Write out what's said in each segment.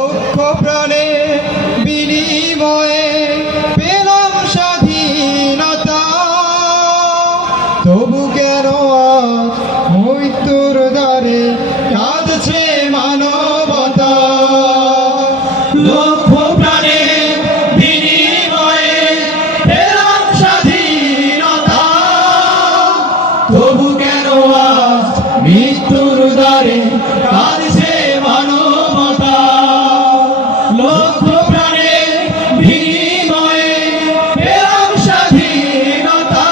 লক্ষ প্রাণে বিনিময়ে পেলাম স্বাধীনতা, তবু কেন আজ মৃত্যুর দ্বারে কাঁদছে মানবতা। লক্ষ প্রাণে বিনিময়ে পেলাম স্বাধীনতা, তবু কেন আজ মৃত্যুর দ্বারে কাঁদছে মানবতা। লক্ষ প্রাণে বিনিময়ে পেলাম স্বাধীনতা,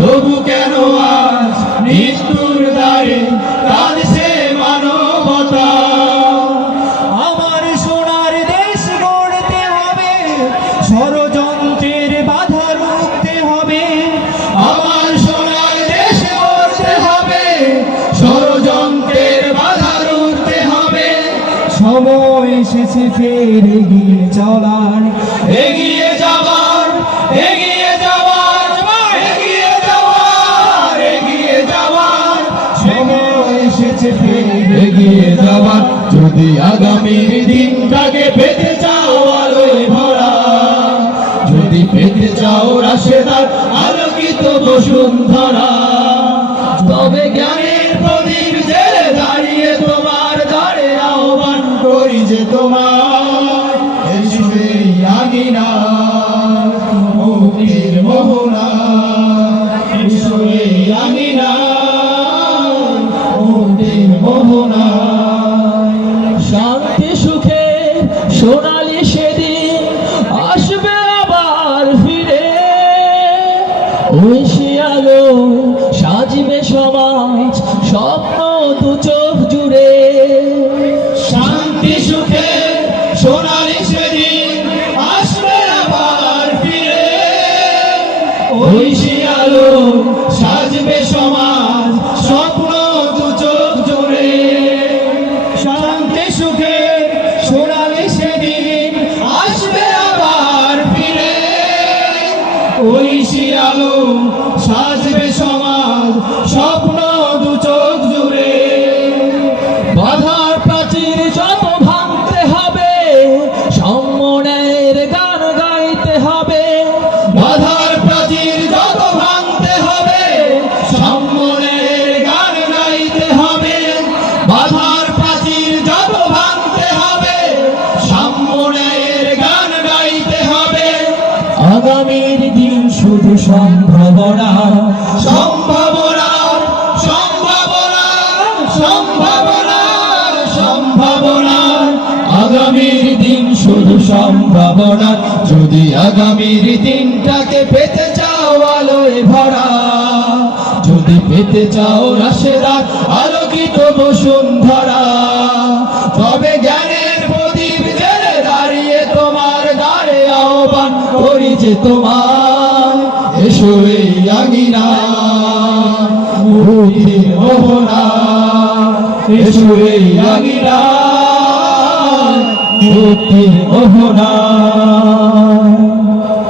তবু কেন আজ মৃত্যুর দ্বারে কাঁদছে মানবতা। আমার সোনার দেশ গড়তে হবে, ষড়যন্ত্রের বাধা রুখতে হবে। আমার সোনার দেশ গড়তে হবে, ষড়যন্ত্রের বাধা রুখতে হবে। সময় এসেছে ফের এগিয়ে চলার, এগিয়ে যাবার, এগিয়ে যাবার, এগিয়ে যাবার, এগিয়ে যাবার। সময় এসেছে ফের এগিয়ে যাবার। যদি আগামীর দিনটাকে পেতে চাও আলোয় ভরা, যদি পেতে চাও রাশেদার আলোকিত বসুন্ধরা, তবে জ্ঞানের প্রদীপ জেলে দাঁড়িয়ে তোমার দ্বারে আহ্বান করি যে তোমার এসবে আগিনা মুক্তির মোহনা, এসবে আগিনা মুক্তির মোহনা। শান্তি সুখে সোনালি সেদিন আসবে আবার ফিরে, ওই সে আলো সাজবে সমাজ স্বপ্ন দু চোখ জুড়ে। শান্তি সুখে সোনালি সেদিন আসবে আবার ফিরে, ওই সে আলো সাজবে সমাজ স্বপ্ন দু চোখ জুড়ে। শান্তি সুখে সোনালি সেদিন আসবে আবার ফিরে, ওই সে আলো সাজবে সমাজ স্বপ্ন দু চোখ জুড়ে। বাধার প্রাচীর যত ভাঙতে হবে, সম্মানের গান গাইতে হবে। বাধার প্রাচীর যত ভাঙতে হবে, সম্মানের গান গাইতে হবে। বাধার প্রাচীর যত ভাঙতে হবে, সম্মানের গান গাইতে হবে। আগামীর দিন শুধু সম্ভাবনা, সম্ভাবনা, সম্ভাবনা, সম্ভাবনা, সম্ভাবনা। আগামীর দিন শুধু সম্ভাবনা। যদি আগামীর দিনটাকে পেতে চাও আলোয় ভরা, যদি পেতে চাও রাশেদার আলোকিত বসুন্ধরা, তবে জ্ঞানের প্রদীপ জেলে দাঁড়িয়ে তোমার দ্বারে আহ্বান করি যে তোমার এসো এই আগিনা মুক্তির মোহনা, এসো এই আগিনা মুক্তির মোহনা।